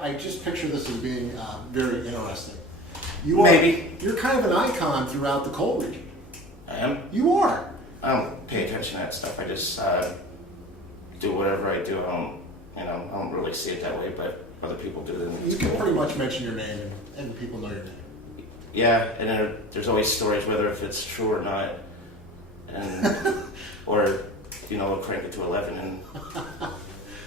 I just picture this as being very interesting. You're kind of an icon throughout the coal region. I am? You are. I don't pay attention to that stuff. I just do whatever I do. I don't really see it that way, but other people do. Then you can pretty much mention your name and people know your name. Yeah, and there's always stories whether if it's true or not, and or we'll crank it to 11, and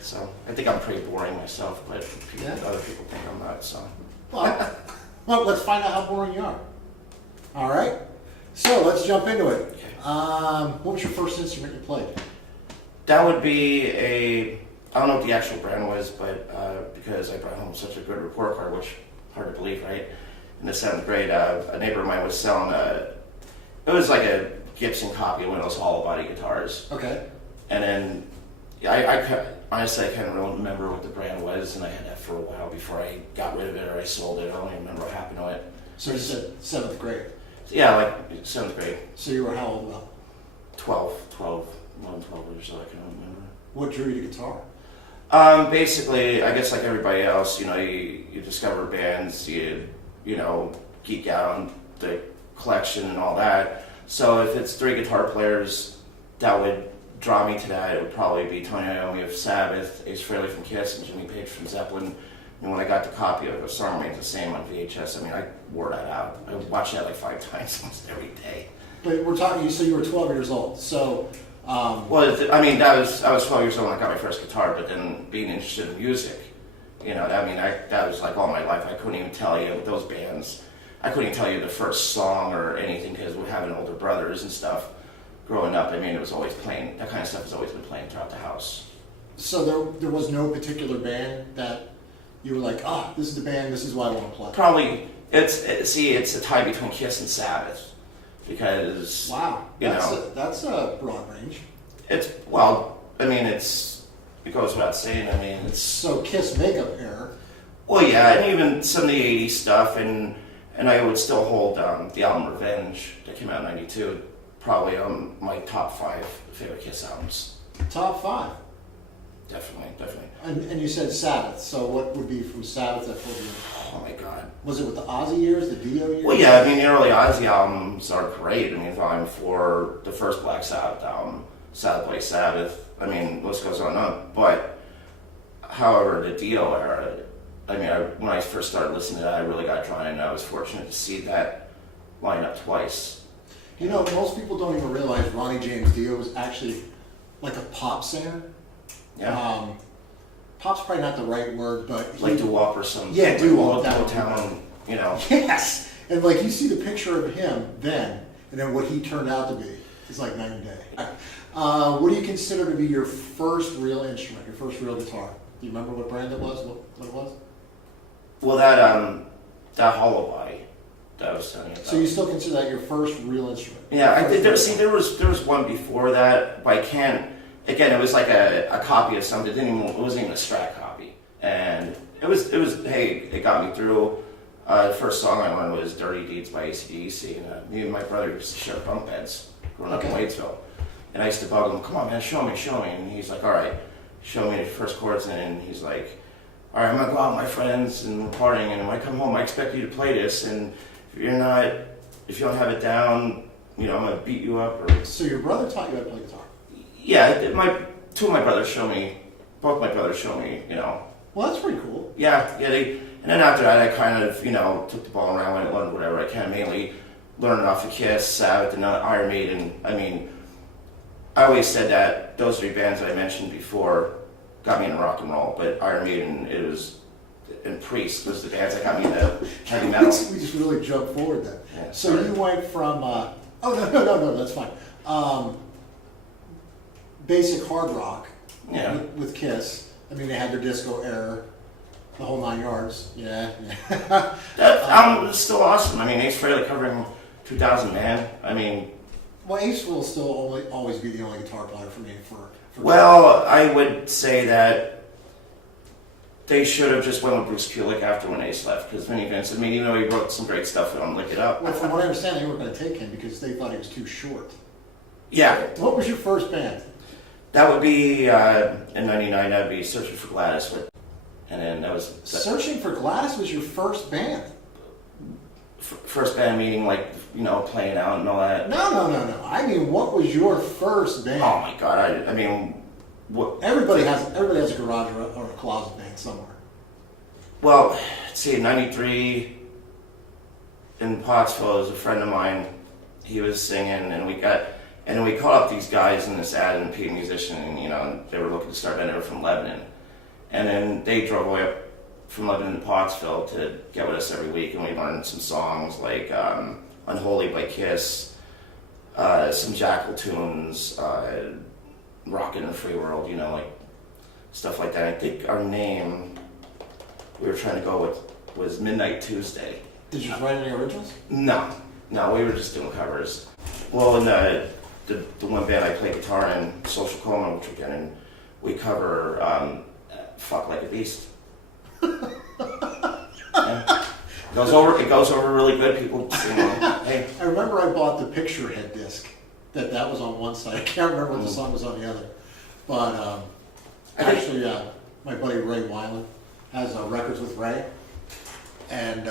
so I think I'm pretty boring myself, but other people think I'm not. So well, let's find out how boring you are. All right, so let's jump into it. Okay. What was your first instrument you played? That would be I don't know what the actual brand was, but because I brought home such a good report card, which hard to believe, right? In the 7th grade, a neighbor of mine was selling it was like a Gibson copy of one of those hollow body guitars. Okay. And then honestly, I can't really remember what the brand was, and I had that for a while before I got rid of it or I sold it. I don't even remember what happened to it. So you said 7th grade? Yeah, like 7th grade. So you were how old now? 12 or so, I can't remember. What drew you to guitar? Basically, I guess like everybody else, you discover bands, you geek out on the collection and all that. So if it's 3 guitar players, that would draw me to that. It would probably be Tony Iommi of Sabbath, Ace Frehley from Kiss, and Jimmy Page from Zeppelin. And when I got the copy of A Song Remains the Same on VHS, I wore that out. I watched that like 5 times almost every day. But we're talking, you said you were 12 years old, so... I was 12 years old when I got my first guitar, but then being interested in music, that was like all my life. I couldn't even tell you those bands. I couldn't even tell you the first song or anything because we having older brothers and stuff. Growing up, it was always playing. That kind of stuff has always been playing throughout the house. So there was no particular band that you were like, this is the band, this is what I want to play. Probably it's a tie between Kiss and Sabbath. Because that's a broad range. It goes without saying. It's so Kiss makeup era. Well, yeah, and even some of the '80s stuff, and I would still hold the album Revenge that came out in '92 probably on my top 5 favorite Kiss albums. Top 5. Definitely. And you said Sabbath, so what would be from Sabbath that pulled you? Oh my God. Was it with the Ozzy years, the Dio years? Well, yeah, the early Ozzy albums are great. Volume 4, the first Black Sabbath album, Sabbath by Sabbath, list goes on and on. But, however, the Dio era, when I first started listening to that, I really got drawn in, and I was fortunate to see that line up twice. Most people don't even realize Ronnie James Dio was actually like a pop singer. Yeah. Pop's probably not the right word, but... like doo-wop or something. Yeah, doo-wop. Motown, Yes! And you see the picture of him then, and then what he turned out to be. It's like night and day. What do you consider to be your first real instrument, your first real guitar? Do you remember what brand it was, what it was? Well, that hollow body that I was telling you about. So you still consider that your first real instrument? Yeah, I did. There was one before that, but I can't... Again, it was like a copy of something. It wasn't even a Strat copy, and it was. Hey, it got me through. The first song I learned was "Dirty Deeds" by AC/DC, and me and my brother used to share bunk beds growing up in Waitsville. And I used to bug him, "Come on, man, show me." And he's like, "All right, show me the first chords." And he's like, "All right, I'm gonna go out with my friends and we're partying, and when I come home, I expect you to play this. And if you don't have it down, I'm gonna beat you up." So your brother taught you how to play guitar? Yeah, both my brothers showed me. Well, that's pretty cool. Yeah. And then after that, I kind of, took the ball around and learned whatever I can. Mainly learning off of Kiss, Sabbath, and Iron Maiden. I always said that those 3 bands I mentioned before got me into rock and roll, but Iron Maiden and Priest was the bands that got me into heavy metal. We just really jumped forward then. Yeah, so you went from no, that's fine. Basic hard rock with Kiss. They had their disco era, the whole 9 yards. Yeah. That album was still awesome. Ace Frehley covering 2000 Man. Well, Ace will still always be the only guitar player for me. Well, I would say that they should have just went with Bruce Kulick after when Ace left, because Vinnie Vince, even though he wrote some great stuff on Lick It Up. Well, from what I understand, they weren't going to take him because they thought he was too short. Yeah. What was your first band? That would be, in '99, that would be Searching for Gladys with And then that was Searching for Gladys was your first band. First band, meaning like, you know, playing out and all that. No. I mean, what was your first band? Oh my God! I mean, what? Everybody has a garage or a closet band somewhere. Well, let's see, '93 in Pottsville, was a friend of mine. He was singing, and we called up these guys in this ad and paid musician, and you know, they were looking to start band. They were from Lebanon, and then they drove away up from Lebanon to Pottsville to get with us every week, and we learned some songs like "Unholy" by Kiss, some Jackal tunes, "Rockin' in the Free World," you know, like stuff like that. I think our name we were trying to go with was Midnight Tuesday. Did you write any originals? No, we were just doing covers. Well, in the one band I played guitar in, Social Coma, which we're getting, we cover "Fuck Like a Beast." Yeah. It goes over really good. People sing. Hey. I remember I bought the Picture Head disc. That was on one side. I can't remember what the song was on the other. But actually, my buddy Ray Weiland has records with Ray, and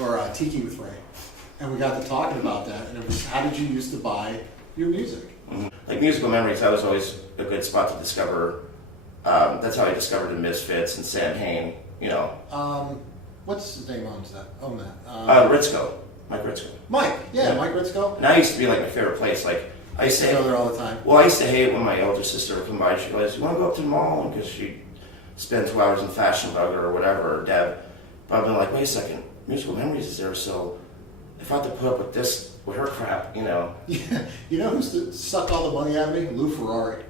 or Tiki with Ray, and we got to talking about that. And it was, how did you used to buy your music? Mm-hmm. Like Musical Memories, that was always a good spot to discover. That's how I discovered the Misfits and Sam Hain. You know. What's his name owns that? Own that? Ritzko. Mike Ritzko. Mike. Yeah, Mike Ritzko. And that used to be like my favorite place. Like I used to go there all the time. Well, I used to hate when my older sister would come by. She goes, "You want to go up to the mall?" Because she spent 2 hours in Fashion Bug or whatever, or Deb. But I've been like, wait a second, Musical Memories is there, so if I have to put up with her crap, you know. Yeah. You know who's sucked all the money out of me? Lou Ferrari.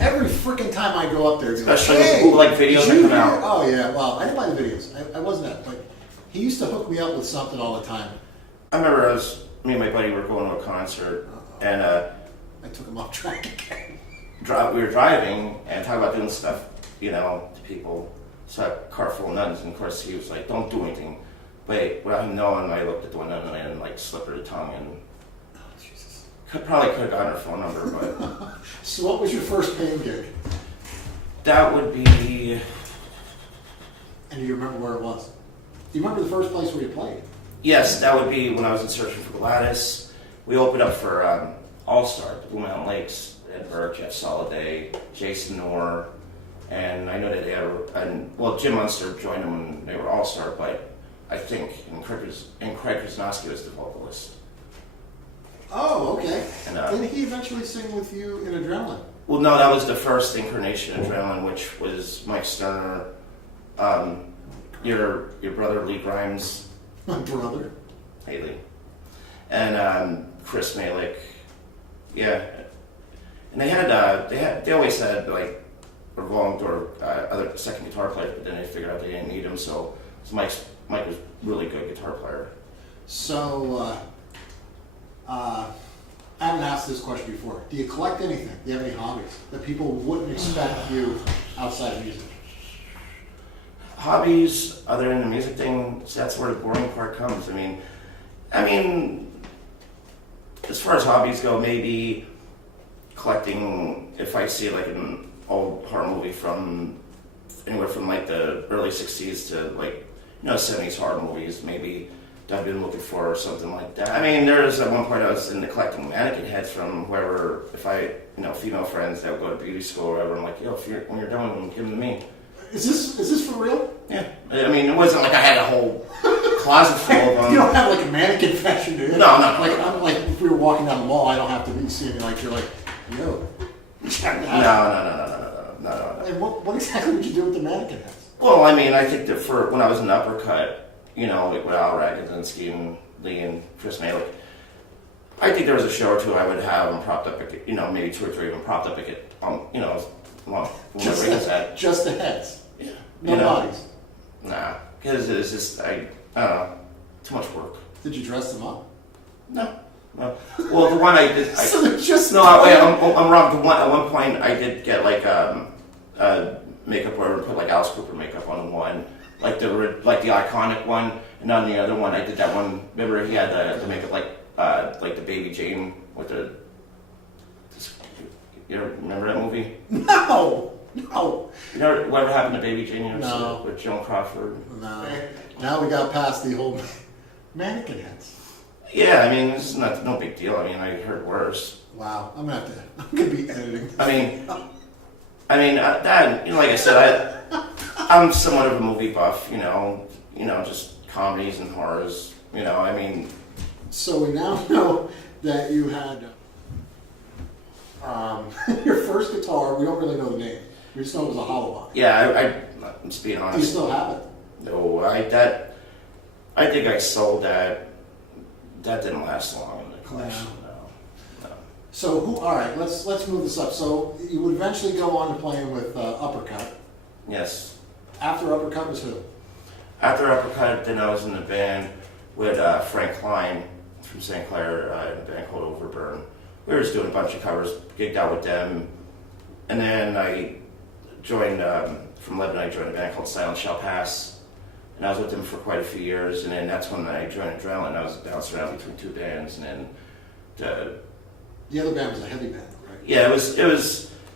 Every freaking time I go up there, especially like, with like videos that come out. Oh yeah, well, I didn't buy the videos. I wasn't that, but he used to hook me up with something all the time. I remember me and my buddy were going to a concert, and I took him off track again. We were driving and talking about doing stuff, you know, to people. So a car full of nuns, and of course he was like, "Don't do anything." But without him knowing, I looked at the one nun and I like slipped her the tongue, and probably could have gotten her phone number, but. So what was your first paying gig? That would be. And do you remember where it was? Do you remember the first place where you played? Yes, that would be when I was in Searching for Gladys. We opened up for All Star, the Blue Mountain Lakes, Ed Burke, Jeff Soliday, Jason Noor, and I know that they had, Jim Munster joined them when they were All Star, but I think, and Craig Krasnowski was the vocalist. Oh, okay. And, didn't he eventually sing with you in Adrenaline? Well, no, that was the first incarnation of Adrenaline, which was Mike Sterner, your brother Lee Grimes. My brother. Hey Lee. And Chris Malick. Yeah. And they always had like revolved or other second guitar players, but then they figured out they didn't need him, so Mike was really good guitar player. So, I haven't asked this question before. Do you collect anything? Do you have any hobbies that people wouldn't expect you outside of music? Hobbies, other than the music thing, that's where the boring part comes. I mean, as far as hobbies go, maybe collecting, if I see like an old horror movie from anywhere from like the early 60s to like, 70s horror movies, maybe I've been looking for or something like that. I mean, there's at one point I was into collecting mannequin heads from whoever, if I, female friends that would go to beauty school or whatever, I'm like, when you're done, give them to me. Is this for real? Yeah. I mean, it wasn't like I had a whole closet full of them. You don't have like a mannequin fashion, do you? No. Like, I'm like, if we were walking down the mall, I don't have to be seeing you like, you're like, yo. No. And what exactly would you do with the mannequin heads? Well, I mean, I think that when I was in Uppercut, like with Al Ragazinski and Lee and Chris Malick, I think there was a show or two I would have them propped up, maybe 2 or 3 of them propped up, along just the heads? Yeah. No bodies? Nah, because it's just, I don't know, too much work. Did you dress them up? No. Well, the one I did. So they're just. No, wait, I'm wrong. At one point, I did get like makeup where I would put like Alice Cooper makeup on one, like the iconic one, and on the other one, I did that one. Remember, he had the makeup like the Baby Jane with the. You remember that movie? No. No. You know whatever happened to Baby Jane? No. With Joan Crawford. No. Now we got past the whole mannequin heads. Yeah, I mean, it's no big deal. I mean, I heard worse. Wow, I'm gonna be editing. I mean, that, you know, like I said, I'm somewhat of a movie buff, you know, just comedies and horrors, you know, I mean. So we now know that you had your first guitar. We don't really know the name. We just know it was a hollow body. Yeah, I'm just being Do you honest. still have it? No, I think I sold that. That didn't last long in the collection. No. So all right, let's move this up. So you would eventually go on to playing with Uppercut. Yes. After Uppercut was who? After Uppercut, then I was in the band with Frank Klein from St. Clair in a band called Overburn. We were just doing a bunch of covers, gigged out with them, and then I joined from Lebanon. I joined a band called Silent Shall Pass. And I was with them for quite a few years, and then that's when I joined Adrenaline. I was bouncing around between two bands, and then The other band was a heavy band, right? yeah, it was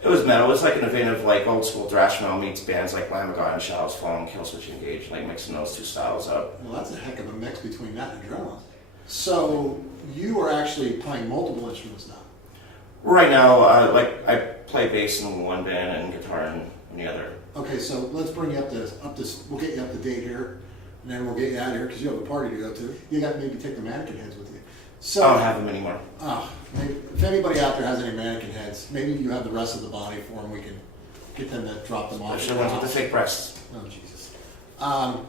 metal. It was like in the vein of like old school thrash metal meets bands like Lamb of God and Shadows Fall and Killswitch Engage, like mixing those two styles up. Well, that's a heck of a mix between that and Adrenaline. So you are actually playing multiple instruments now. Right now, like I play bass in one band and guitar in the other. Okay, so let's bring you up to we'll get you up to date here, and then we'll get you out of here because you have a party to go to. You got to maybe take the mannequin heads with you. So, I don't have them anymore. Maybe, if anybody out there has any mannequin heads, maybe you have the rest of the body for them. We can get them to drop them off. Especially the ones with the fake breasts. Oh Jesus!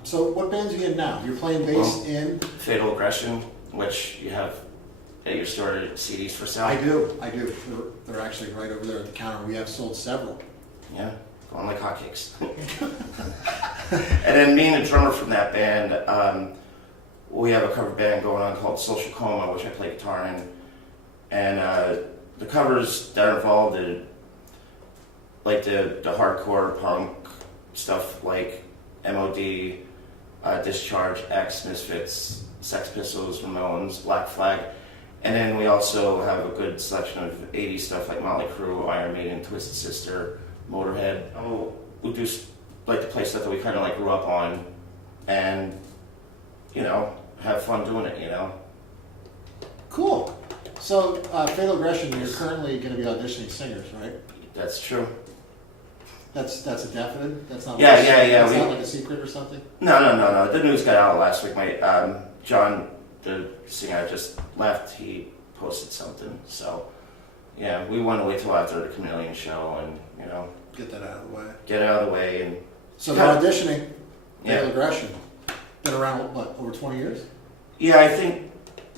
So what bands are you in now? You're playing bass in Fatal Aggression, which you have at your store CDs for sale. I do. They're actually right over there at the counter. We have sold several. Yeah, going like hotcakes. And then me and the drummer from that band, we have a cover band going on called Social Coma, which I play guitar in. And the covers that are involved in like the hardcore punk stuff like MOD, Discharge, X, Misfits, Sex Pistols, Ramones, Black Flag. And then we also have a good selection of 80s stuff like Motley Crue, Iron Maiden, Twisted Sister, Motorhead. We do like to play stuff that we kind of like grew up on and, you know, have fun doing it, you know. Cool. So Fatal Aggression, you're currently going to be auditioning singers, right? That's true. That's a definite. That's not. Yeah. That's not like a secret or something. No. The news got out last week. My John, the singer, just left. He posted something. So yeah, we want to wait till after the Chameleon show and you know Get that out of the way. get it out of the way and. So they're auditioning. Yeah. Fatal Aggression. Been around what, over 20 years? Yeah, I think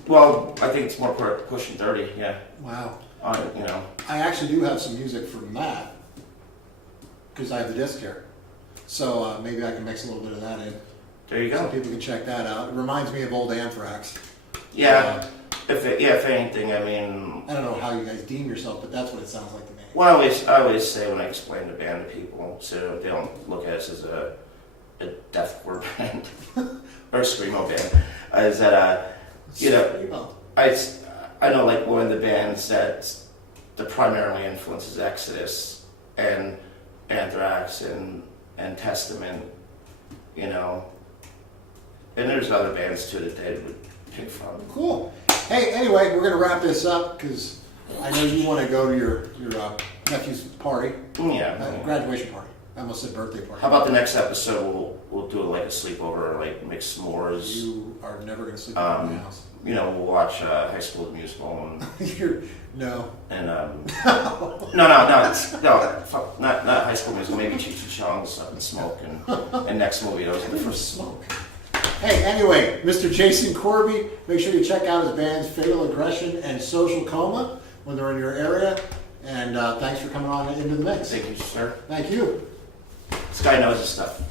it's more pushing 30. Yeah. Wow. You know. I actually do have some music from that because I have the disc here. So maybe I can mix a little bit of that in. There you go. So people can check that out. It reminds me of old Anthrax. Yeah. If anything, I mean. I don't know how you guys deem yourself, but that's what it sounds like to me. Well, I always say when I explain the band to people, so they don't look at us as a deathcore band or a screamo band, is that you know, I know like one of the bands that the primarily influence is Exodus and Anthrax and Testament, you know, and there's other bands too that they would pick from. Cool. Hey, anyway, we're gonna wrap this up because I know you want to go to your nephew's party, Yeah. graduation party. I almost said birthday party. How about the next episode? We'll do like a sleepover, or like make s'mores. You are never gonna sleep in my house. You know, we'll watch High School the Musical No. and no, fuck, not High School Musical. Maybe Cheech and Chong's Up in Smoke and next movie. Those are the first. Smoke. Hey, anyway, Mr. Jason Corby, make sure you check out his bands Fatal Aggression and Social Coma when they're in your area. And thanks for coming on into the mix. Thank you, sir. Thank you. This guy knows his stuff.